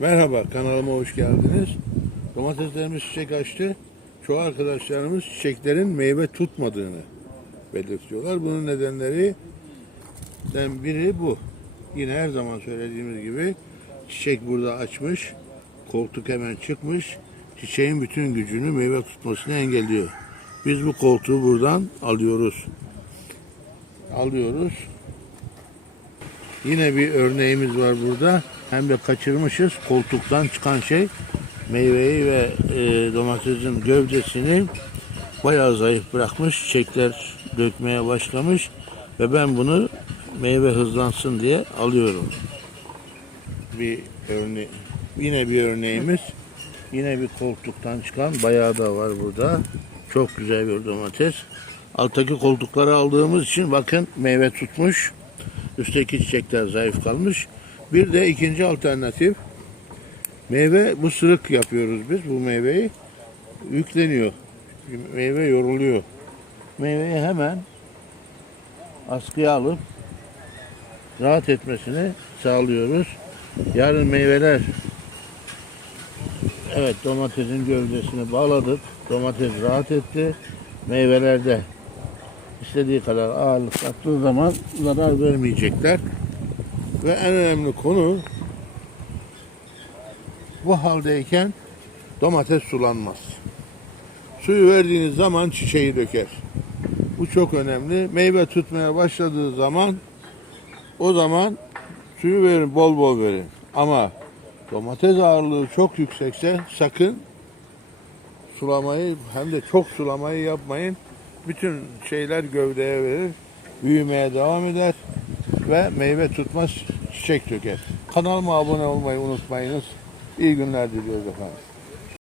Merhaba kanalıma hoş geldiniz. Domateslerimiz çiçek açtı. Çoğu arkadaşlarımız çiçeklerin meyve tutmadığını belirtiyorlar. Bunun nedenlerinden biri bu. Yine her zaman söylediğimiz gibi çiçek burada açmış. Koltuk hemen çıkmış. Çiçeğin bütün gücünü meyve tutmasını engelliyor. Biz bu koltuğu buradan alıyoruz. Alıyoruz. Yine bir örneğimiz var burada. Hem de kaçırmışız. Koltuktan çıkan şey meyveyi ve e, domatesin gövdesini bayağı zayıf bırakmış. Çiçekler dökmeye başlamış. Ve ben bunu meyve hızlansın diye alıyorum. Bir örne yine bir örneğimiz. Yine bir koltuktan çıkan bayağı da var burada. Çok güzel bir domates. Alttaki koltukları aldığımız için bakın meyve tutmuş. Üstteki çiçekler zayıf kalmış. Bir de ikinci alternatif meyve bu sırık yapıyoruz biz bu meyveyi. Yükleniyor. Meyve yoruluyor. Meyveyi hemen askıya alıp rahat etmesini sağlıyoruz. Yarın meyveler Evet domatesin gövdesini bağladık. Domates rahat etti. Meyvelerde istediği kadar ağırlık yaptığı zaman zarar vermeyecekler. Ve en önemli konu bu haldeyken domates sulanmaz. Suyu verdiğiniz zaman çiçeği döker. Bu çok önemli. Meyve tutmaya başladığı zaman o zaman suyu verin, bol bol verin. Ama domates ağırlığı çok yüksekse sakın sulamayı hem de çok sulamayı yapmayın. Bütün şeyler gövdeye verir, büyümeye devam eder ve meyve tutmaz, çiçek döker. Kanalıma abone olmayı unutmayınız. İyi günler diliyoruz efendim.